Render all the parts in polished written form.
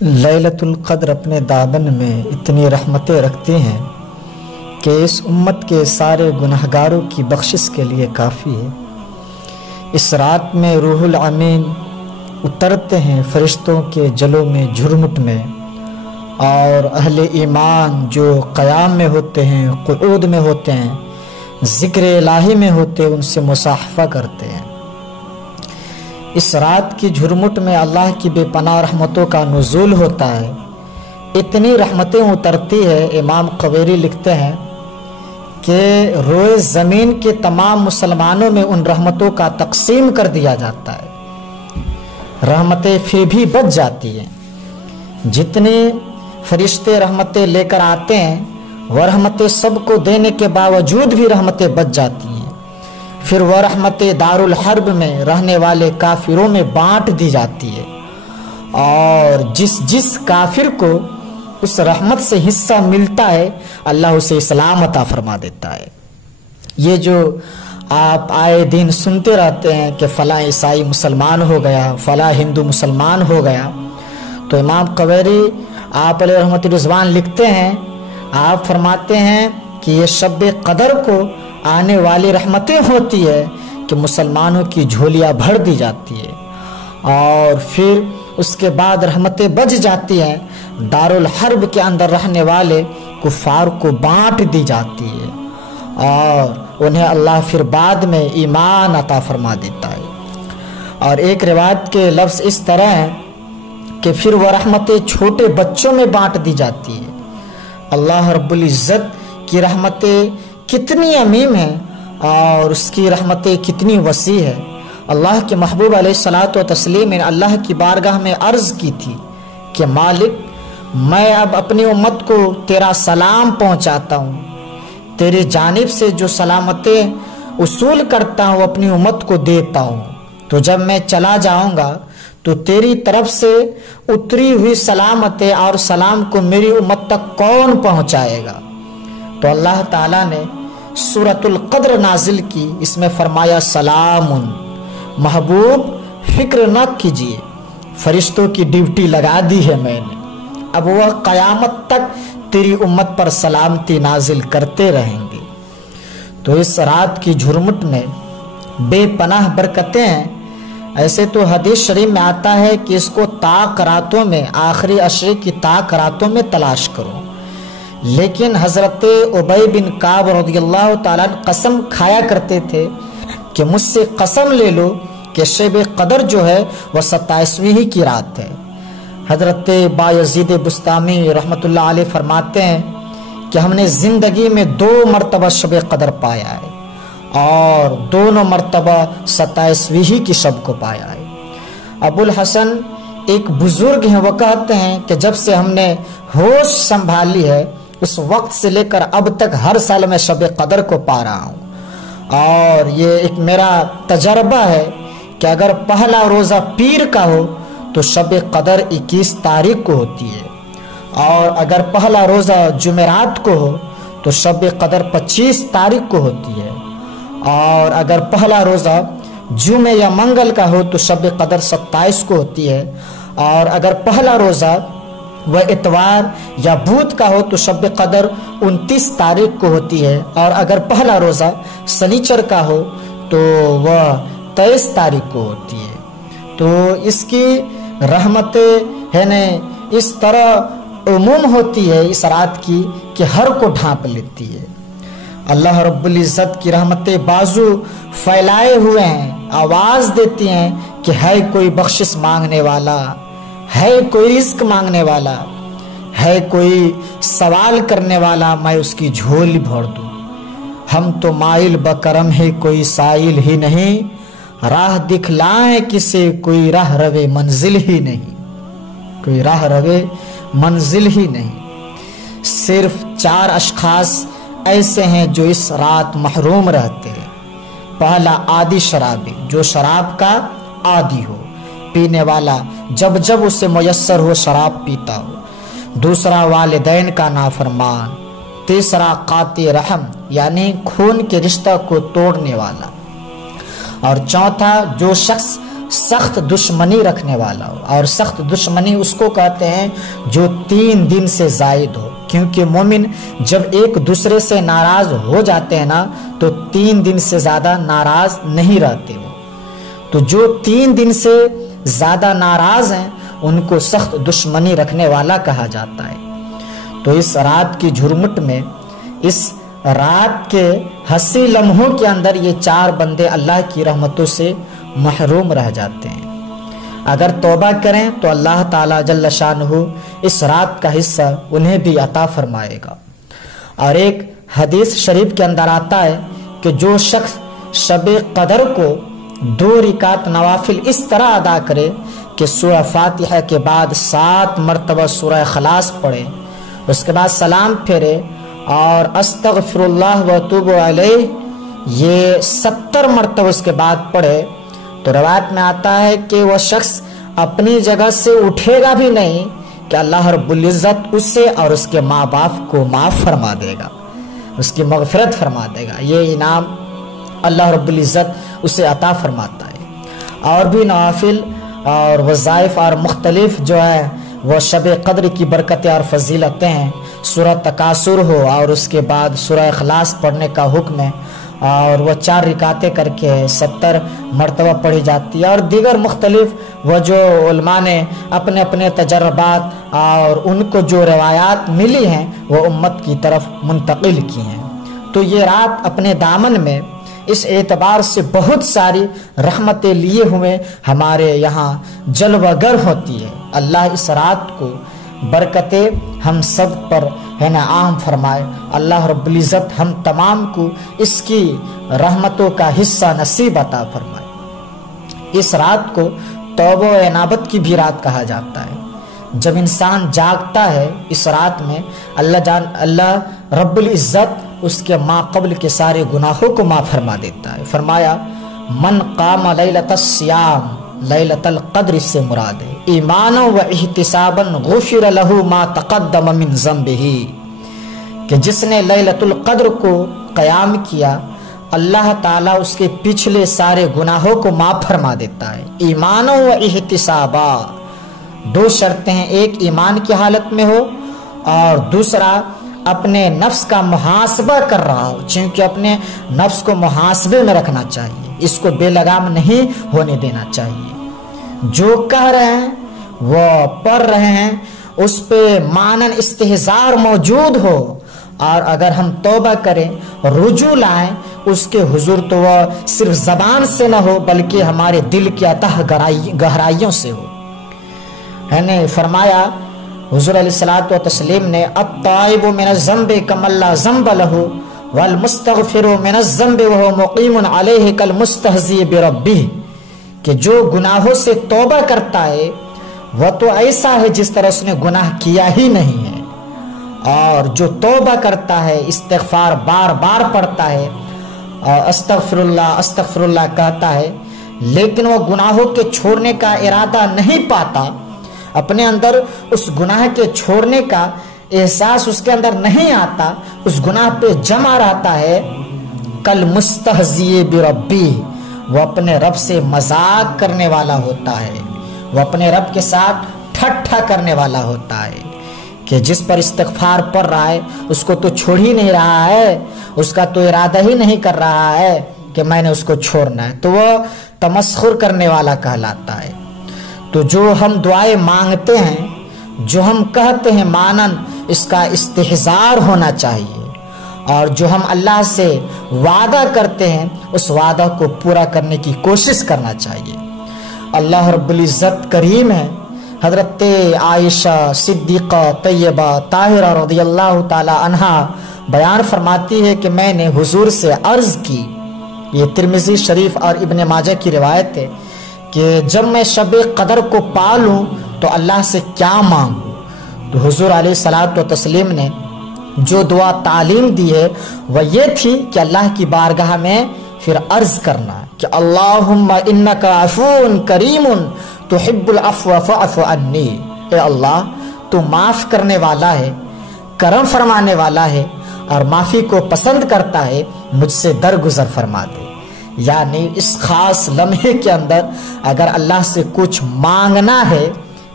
لیلۃ القدر اپنے دامن میں اتنی رحمتیں رکھتی ہیں کہ اس امت کے سارے گنہگاروں کی بخشش کے لیے کافی ہے۔ اس رات میں روح الامین اترتے ہیں فرشتوں کے جلوں میں جھرمٹ میں، اور اہل ایمان جو قیام میں ہوتے ہیں، قعود میں ہوتے ہیں، ذکر الہی میں ہوتے ہیں، ان سے مصاحفہ کرتے ہیں۔ اس رات کی جھرمٹ میں اللہ کی بے پناہ رحمتوں کا نزول ہوتا ہے، اتنی رحمتیں اترتی ہے۔ امام قویری لکھتے ہیں کہ روئے زمین کے تمام مسلمانوں میں ان رحمتوں کا تقسیم کر دیا جاتا ہے، رحمتیں پھر بھی بچ جاتی ہیں۔ جتنے فرشتے رحمتیں لے کر آتے ہیں وہ رحمتیں سب کو دینے کے باوجود بھی رحمتیں بچ جاتی ہیں، پھر وہ رحمتیں دارالحرب میں رہنے والے کافروں میں بانٹ دی جاتی ہے، اور جس کافر کو اس رحمت سے حصہ ملتا ہے اللہ اسے اسلام عطا فرما دیتا ہے۔ یہ جو آپ آئے دن سنتے رہتے ہیں کہ فلاں عیسائی مسلمان ہو گیا، فلاں ہندو مسلمان ہو گیا، تو امام قویری آپ علیہ رحمت رضوان لکھتے ہیں، آپ فرماتے ہیں کہ یہ شب قدر کو آنے والی رحمتیں ہوتی ہے کہ مسلمانوں کی جھولیاں بھر دی جاتی ہے، اور پھر اس کے بعد رحمتیں بچ جاتی ہیں، دارالحرب کے اندر رہنے والے کفار کو بانٹ دی جاتی ہے، اور انہیں اللہ پھر بعد میں ایمان عطا فرما دیتا ہے۔ اور ایک روایت کے لفظ اس طرح ہیں کہ پھر وہ رحمتیں چھوٹے بچوں میں بانٹ دی جاتی ہے۔ اللہ رب العزت کی رحمتیں کتنی عمیم ہیں اور اس کی رحمتیں کتنی وسیع ہے۔ اللہ کے محبوب علیہ الصلاۃ والتسلیم نے اللہ کی بارگاہ میں عرض کی تھی کہ مالک، میں اب اپنی امت کو تیرا سلام پہنچاتا ہوں، تیری جانب سے جو سلامتیں اصول کرتا ہوں اپنی امت کو دیتا ہوں، تو جب میں چلا جاؤں گا تو تیری طرف سے اتری ہوئی سلامتیں اور سلام کو میری امت تک کون پہنچائے گا؟ تو اللہ تعالیٰ نے سورۃ القدر نازل کی، اس میں فرمایا سلام، محبوب فکر نہ کیجیے، فرشتوں کی ڈیوٹی لگا دی ہے میں نے، اب وہ قیامت تک تیری امت پر سلامتی نازل کرتے رہیں گے۔ تو اس رات کی جھرمٹ میں بے پناہ برکتیں ہیں۔ ایسے تو حدیث شریف میں آتا ہے کہ اس کو طاق راتوں میں، آخری عشرے کی طاق راتوں میں تلاش کرو، لیکن حضرت ابی بن کعب رضی اللہ تعالیٰ قسم کھایا کرتے تھے کہ مجھ سے قسم لے لو کہ شب قدر جو ہے وہ 27ویں ہی کی رات ہے۔ حضرت بایزید بستامی رحمۃ اللہ علیہ فرماتے ہیں کہ ہم نے زندگی میں 2 مرتبہ شب قدر پایا ہے، اور دونوں مرتبہ 27ویں ہی کی شب کو پایا ہے۔ ابو الحسن ایک بزرگ ہیں، وہ کہتے ہیں کہ جب سے ہم نے ہوش سنبھالی ہے اس وقت سے لے کر اب تک ہر سال میں شب قدر کو پا رہا ہوں، اور یہ ایک میرا تجربہ ہے کہ اگر پہلا روزہ پیر کا ہو تو شب قدر 21 تاریخ کو ہوتی ہے، اور اگر پہلا روزہ جمعرات کو ہو تو شب قدر 25 تاریخ کو ہوتی ہے، اور اگر پہلا روزہ جمعہ یا منگل کا ہو تو شب قدر 27 کو ہوتی ہے، اور اگر پہلا روزہ وہ اتوار یا بدھ کا ہو تو شب قدر 29 تاریخ کو ہوتی ہے، اور اگر پہلا روزہ سنیچر کا ہو تو وہ 23 تاریخ کو ہوتی ہے۔ تو اس کی رحمتیں ہے نا اس طرح عموم ہوتی ہے اس رات کی کہ ہر کو ڈھانپ لیتی ہے۔ اللہ رب العزت کی رحمتیں بازو پھیلائے ہوئے ہیں، آواز دیتی ہیں کہ ہے کوئی بخشش مانگنے والا، ہے کوئی رزق مانگنے والا، ہے کوئی سوال کرنے والا، میں اس کی جھولی بھر دوں۔ ہم تو مائل بکرم ہے کوئی سائل ہی نہیں، راہ دکھلائیں کسے کوئی راہ روے منزل ہی نہیں، کوئی راہ روے منزل ہی نہیں۔ صرف 4 اشخاص ایسے ہیں جو اس رات محروم رہتے ہیں۔ پہلا عادی شرابی، جو شراب کا عادی ہو، پینے والا جب جب اسے میسر ہو شراب پیتا ہو۔ دوسرا والدین کا نافرمان۔ تیسرا قاطع رحم، یعنی خون کے رشتہ کو توڑنے والا۔ اور چوتھا جو شخص سخت دشمنی رکھنے والا ہو. اور سخت دشمنی اس کو کہتے ہیں جو 3 دن سے زائد ہو، کیونکہ مومن جب ایک دوسرے سے ناراض ہو جاتے ہیں نا تو 3 دن سے زیادہ ناراض نہیں رہتے وہ. تو جو 3 دن سے زیادہ ناراض ہیں ان کو سخت دشمنی رکھنے والا کہا جاتا ہے. تو اس رات کی جھرمٹ میں، اس رات کے ہنسی لمحوں کے اندر یہ 4 بندے اللہ کی رحمتوں سے محروم رہ جاتے ہیں. اگر توبہ کریں تو اللہ تعالیٰ جل شانہ اس رات کا حصہ انہیں بھی عطا فرمائے گا. اور ایک حدیث شریف کے اندر آتا ہے کہ جو شخص شب قدر کو 2 رکعت نوافل اس طرح ادا کرے کہ سورہ فاتحہ کے بعد 7 مرتبہ سورہ اخلاص پڑھے، اس کے بعد سلام پھیرے اور استغفر اللہ و اتوب علیہ یہ 70 مرتبہ اس کے بعد پڑھے، تو روایت میں آتا ہے کہ وہ شخص اپنی جگہ سے اٹھے گا بھی نہیں کہ اللہ رب العزت اسے اور اس کے ماں باپ کو معاف فرما دے گا، اس کی مغفرت فرما دے گا. یہ انعام اللہ رب العزت اسے عطا فرماتا ہے. اور بھی نوافل اور وظائف اور مختلف جو ہے وہ شب قدر کی برکتیں اور فضیلتیں ہیں. سورہ تکاثر ہو اور اس کے بعد سورہ اخلاص پڑھنے کا حکم ہے، اور وہ 4 رکعتیں کر کے 70 مرتبہ پڑھی جاتی ہے. اور دیگر مختلف وہ جو علماء نے اپنے اپنے تجربات اور ان کو جو روایات ملی ہیں وہ امت کی طرف منتقل کی ہیں. تو یہ رات اپنے دامن میں اس اعتبار سے بہت ساری رحمتیں لیے ہوئے ہمارے یہاں جلوہ گر ہوتی ہے. اللہ اس رات کو برکتیں ہم سب پر ہے نا عام فرمائے. اللہ رب العزت ہم تمام کو اس کی رحمتوں کا حصہ نصیب عطا فرمائے. اس رات کو توبہ و انابت کی بھی رات کہا جاتا ہے. جب انسان جاگتا ہے اس رات میں اللہ رب العزت اس کے ما قبل کے سارے گناہوں کو معاف فرما دیتا ہے. فرمایا من قام لیلۃ الصیام، لیلۃ القدر سے مراد ہے ایمانا و احتسابا غفر له ما تقدم من ذنبہ، کہ جس نے لیلۃ القدر کو قیام کیا اللہ تعالیٰ اس کے پچھلے سارے گناہوں کو معاف فرما دیتا ہے. ایمانا و احتسابا 2 شرطیں ہیں، ایک ایمان کی حالت میں ہو اور دوسرا اپنے نفس کا محاسبہ کر رہا ہو، چونکہ اپنے نفس کو محاسبے میں رکھنا چاہیے، اس کو بے لگام نہیں ہونے دینا چاہیے. جو کہہ رہے ہیں وہ پڑھ رہے ہیں اس پہ مانن استحضار موجود ہو، اور اگر ہم توبہ کریں رجوع لائیں اس کے حضور تو وہ صرف زبان سے نہ ہو بلکہ ہمارے دل کی اتہ گہرائیوں سے ہو. ہے نے فرمایا حضور علیہ الصلوۃ والتسلیم نے التائب من الذنب کمن لا ذنب له والمستغفر من الذنب وهو مقیم علیہ کالمستہزئ بربہ، کہ جو گناہوں سے توبہ کرتا ہے وہ تو ایسا ہے جس طرح اس نے گناہ کیا ہی نہیں ہے، اور جو توبہ کرتا ہے استغفار بار بار پڑھتا ہے استغفر اللہ کہتا ہے لیکن وہ گناہوں کے چھوڑنے کا ارادہ نہیں پاتا، اپنے اندر اس گناہ کے چھوڑنے کا احساس اس کے اندر نہیں آتا، اس گناہ پہ جمع رہتا ہے، کل مستہزئ بربی، وہ اپنے رب سے مذاق کرنے والا ہوتا ہے، وہ اپنے رب کے ساتھ ٹھٹھا کرنے والا ہوتا ہے، کہ جس پر استغفار پڑھ رہا ہے اس کو تو چھوڑ ہی نہیں رہا ہے، اس کا تو ارادہ ہی نہیں کر رہا ہے کہ میں نے اس کو چھوڑنا ہے، تو وہ تمسخر کرنے والا کہلاتا ہے. تو جو ہم دعائیں مانگتے ہیں، جو ہم کہتے ہیں مانن اس کا استحضار ہونا چاہیے، اور جو ہم اللہ سے وعدہ کرتے ہیں اس وعدہ کو پورا کرنے کی کوشش کرنا چاہیے. اللہ رب العزت کریم ہے. حضرت عائشہ صدیقہ طیبہ طاہرہ رضی اللہ تعالی عنہا بیان فرماتی ہے کہ میں نے حضور سے عرض کی، یہ ترمذی شریف اور ابن ماجہ کی روایت ہے، کہ جب میں شب قدر کو پالوں تو اللہ سے کیا مانگوں؟ تو حضور علیہ الصلوۃ والتسلیم نے جو دعا تعلیم دی ہے وہ یہ تھی کہ اللہ کی بارگاہ میں پھر عرض کرنا کہ اللہم انک عفو کریم تحب العفو فاعف عنی، اے اللہ تو معاف کرنے والا ہے، کرم فرمانے والا ہے اور معافی کو پسند کرتا ہے، مجھ سے درگزر فرما دے. یعنی اس خاص لمحے کے اندر اگر اللہ سے کچھ مانگنا ہے،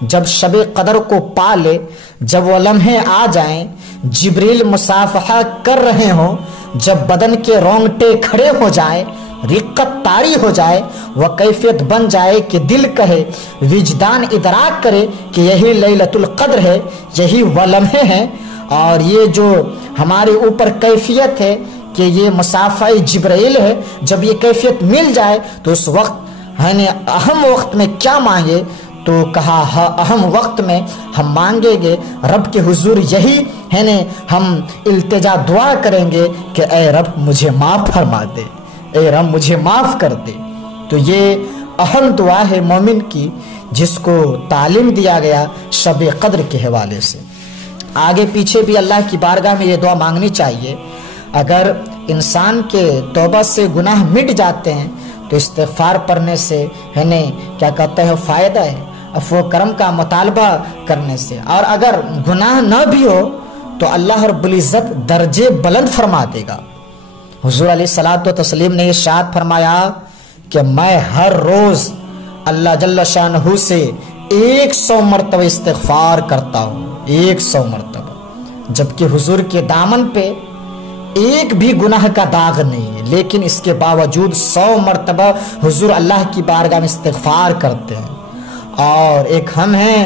جب شب قدر کو پا لے، جب وہ لمحے آ جائیں، جبریل مصافحہ کر رہے ہوں، جب بدن کے رونگٹے کھڑے ہو جائیں، رقت طاری ہو جائے، وہ کیفیت بن جائے کہ دل کہے، وجدان ادراک کرے کہ یہی لیلۃ القدر ہے، یہی وہ لمحے ہیں، اور یہ جو ہمارے اوپر کیفیت ہے کہ یہ مصافحہ جبرائیل ہے، جب یہ کیفیت مل جائے تو اس وقت یعنی اہم وقت میں کیا مانگے؟ تو کہا اہم وقت میں ہم مانگیں گے رب کے حضور یہی ہے نا، ہم التجا دعا کریں گے کہ اے رب مجھے معاف فرما دے، اے رب مجھے معاف کر دے۔ تو یہ اہم دعا ہے مومن کی، جس کو تعلیم دیا گیا شب قدر کے حوالے سے۔ آگے پیچھے بھی اللہ کی بارگاہ میں یہ دعا مانگنی چاہیے۔ اگر انسان کے توبہ سے گناہ مٹ جاتے ہیں تو استغفار پڑھنے سے ہے نا کیا کہتے ہیں فائدہ ہے، عفو کرم کا مطالبہ کرنے سے، اور اگر گناہ نہ بھی ہو تو اللہ رب العزت درجے بلند فرما دے گا۔ حضور علیہ الصلوۃ والتسلیم نے ارشاد فرمایا کہ میں ہر روز اللہ جل شانہ سے 100 مرتبہ استغفار کرتا ہوں، 100 مرتبہ، جبکہ حضور کے دامن پہ ایک بھی گناہ کا داغ نہیں ہے، لیکن اس کے باوجود 100 مرتبہ حضور اللہ کی بارگاہ میں استغفار کرتے ہیں۔ اور ایک ہم ہیں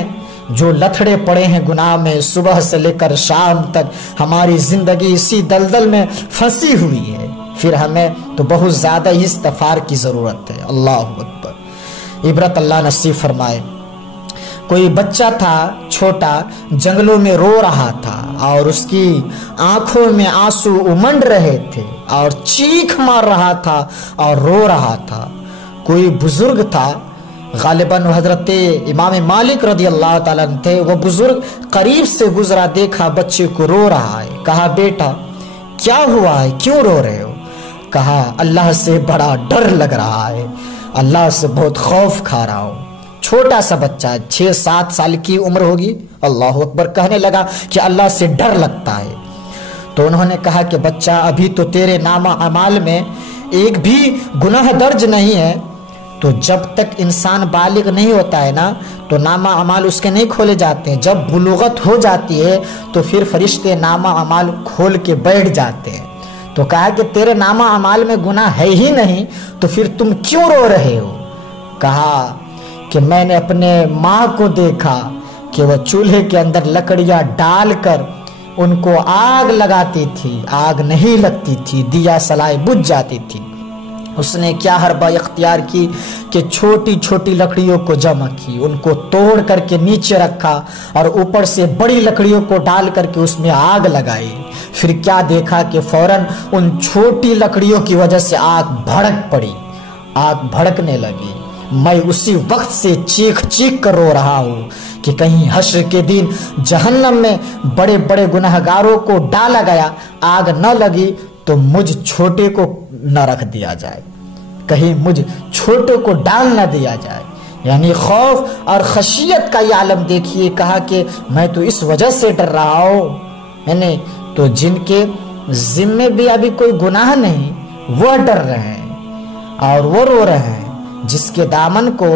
جو لتھڑے پڑے ہیں گناہ میں، صبح سے لے کر شام تک ہماری زندگی اسی دلدل میں پھنسی ہوئی ہے، پھر ہمیں تو بہت زیادہ ہی استغفار کی ضرورت ہے۔ اللہ اکبر، عبرت اللہ نصیب فرمائے۔ کوئی بچہ تھا چھوٹا، جنگلوں میں رو رہا تھا اور اس کی آنکھوں میں آنسو امنڈ رہے تھے اور چیخ مار رہا تھا اور رو رہا تھا۔ کوئی بزرگ تھا، غالباً حضرت امام مالک رضی اللہ تعالیٰ عنہ تھے، وہ بزرگ قریب سے گزرا، دیکھا بچے کو رو رہا ہے، کہا بیٹا کیا ہوا ہے، کیوں رو رہے ہو؟ کہا اللہ سے بڑا ڈر لگ رہا ہے، اللہ سے بہت خوف کھا رہا ہوں۔ چھوٹا سا بچہ 6-7 سال کی عمر ہوگی، اللہ اکبر، کہنے لگا کہ اللہ سے ڈر لگتا ہے۔ تو انہوں نے کہا کہ بچہ ابھی تو تیرے نامہ اعمال میں ایک بھی گناہ درج نہیں ہے، تو جب تک انسان بالغ نہیں ہوتا ہے نا تو نامہ اعمال اس کے نہیں کھولے جاتے ہیں، جب بلوغت ہو جاتی ہے تو پھر فرشتے نامہ اعمال کھول کے بیٹھ جاتے ہیں۔ تو کہا کہ تیرے نامہ اعمال میں گناہ ہے ہی نہیں تو پھر تم کیوں رو رہے ہو؟ کہا کہ میں نے اپنے ماں کو دیکھا کہ وہ چولہے کے اندر لکڑیاں ڈال کر ان کو آگ لگاتی تھی، آگ نہیں لگتی تھی، دیا سلائے بجھ جاتی تھی۔ اس نے کیا حربہ اختیار کی کہ چھوٹی چھوٹی لکڑیوں کو جمع کی، ان کو توڑ کر کے نیچے رکھا اور اوپر سے بڑی لکڑیوں کو ڈال کر کے اس میں آگ لگائی۔ پھر کیا دیکھا کہ فوراً ان چھوٹی لکڑیوں کی وجہ سے آگ بھڑک پڑی، آگ بھڑکنے لگی۔ میں اسی وقت سے چیخ چیخ کر رو رہا ہوں کہ کہیں حشر کے دن جہنم میں بڑے بڑے گنہگاروں کو ڈالا گیا، آگ نہ لگی تو مجھ چھوٹے کو نہ رکھ دیا جائے، کہیں مجھ چھوٹے کو ڈال نہ دیا جائے۔ یعنی خوف اور خشیت کا یہ عالم دیکھیے۔ کہا کہ میں تو اس وجہ سے ڈر رہا ہوں، یعنی تو جن کے ذمے بھی ابھی کوئی گناہ نہیں وہ ڈر رہے ہیں اور وہ رو رہے ہیں، جس کے دامن کو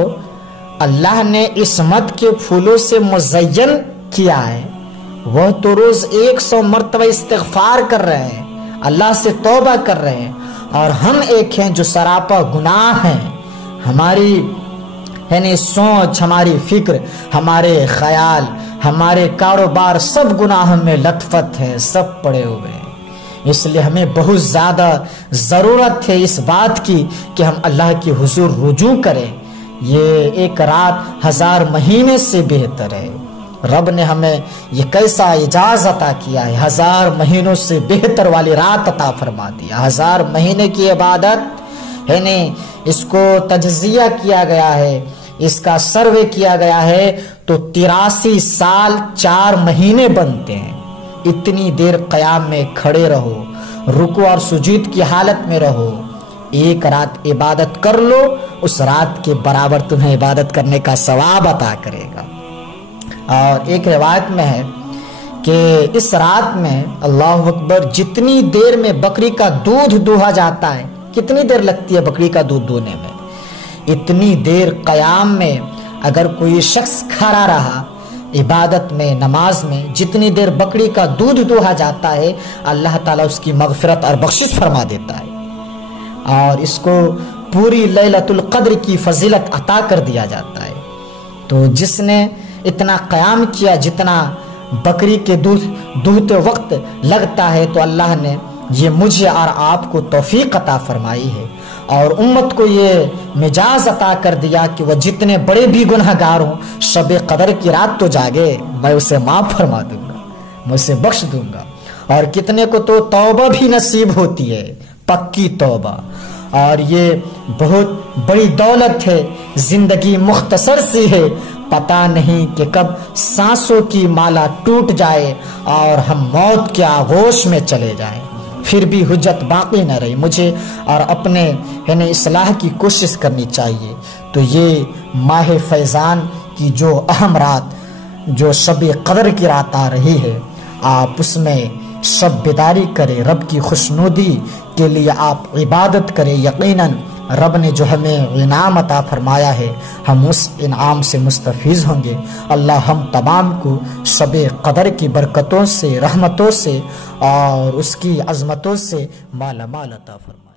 اللہ نے عصمت کے پھولوں سے مزین کیا ہے، وہ تو روز 100 مرتبہ استغفار کر رہے ہیں، اللہ سے توبہ کر رہے ہیں، اور ہم ایک ہیں جو سراپا گناہ ہیں۔ ہماری یعنی سوچ، ہماری فکر، ہمارے خیال، ہمارے کاروبار سب گناہ میں لطفت ہے، سب پڑے ہوئے ہیں۔ اس لیے ہمیں بہت زیادہ ضرورت ہے اس بات کی کہ ہم اللہ کی حضور رجوع کریں۔ یہ ایک رات 1000 مہینے سے بہتر ہے۔ رب نے ہمیں یہ کیسا اعزاز عطا کیا ہے، 1000 مہینوں سے بہتر والی رات عطا فرما دیا۔ 1000 مہینے کی عبادت ہے نہیں، اس کو تجزیہ کیا گیا ہے، اس کا سروے کیا گیا ہے تو 83 سال 4 مہینے بنتے ہیں۔ اتنی دیر قیام میں کھڑے رہو، رکوع اور سجود کی حالت میں رہو، ایک رات عبادت کر لو، اس رات کے برابر تمہیں عبادت کرنے کا ثواب عطا کرے گا۔ اور ایک روایت میں ہے کہ اس رات میں اللہ اکبر جتنی دیر میں بکری کا دودھ دوہا جاتا ہے کتنی دیر لگتی ہے بکری کا دودھ دھونے میں؟ اتنی دیر قیام میں اگر کوئی شخص کھڑا رہا عبادت میں، نماز میں، جتنی دیر بکری کا دودھ دوہا جاتا ہے اللہ تعالیٰ اس کی مغفرت اور بخشش فرما دیتا ہے، اور اس کو پوری لیلۃ القدر کی فضیلت عطا کر دیا جاتا ہے۔ تو جس نے اتنا قیام کیا جتنا بکری کے دودھ دہتے وقت لگتا ہے، تو اللہ نے یہ مجھے اور آپ کو توفیق عطا فرمائی ہے، اور امت کو یہ مجاز عطا کر دیا کہ وہ جتنے بڑے بھی گنہگار ہوں، شب قدر کی رات تو جاگے، میں اسے معاف فرما دوں گا، میں اسے بخش دوں گا۔ اور کتنے کو تو توبہ بھی نصیب ہوتی ہے، پکی توبہ، اور یہ بہت بڑی دولت ہے۔ زندگی مختصر سی ہے، پتہ نہیں کہ کب سانسوں کی مالا ٹوٹ جائے اور ہم موت کے آغوش میں چلے جائیں، پھر بھی حجت باقی نہ رہی۔ مجھے اور اپنے اصلاح کی کوشش کرنی چاہیے۔ تو یہ ماہ فیضان کی جو اہم رات، جو شب قدر کی رات آ رہی ہے، آپ اس میں شب بیداری کریں، رب کی خوشنودی کے لیے آپ عبادت کریں۔ یقیناً رب نے جو ہمیں انعام عطا فرمایا ہے ہم اس انعام سے مستفیض ہوں گے۔ اللہ ہم تمام کو شب قدر کی برکتوں سے، رحمتوں سے اور اس کی عظمتوں سے مالا مال عطا فرمائے۔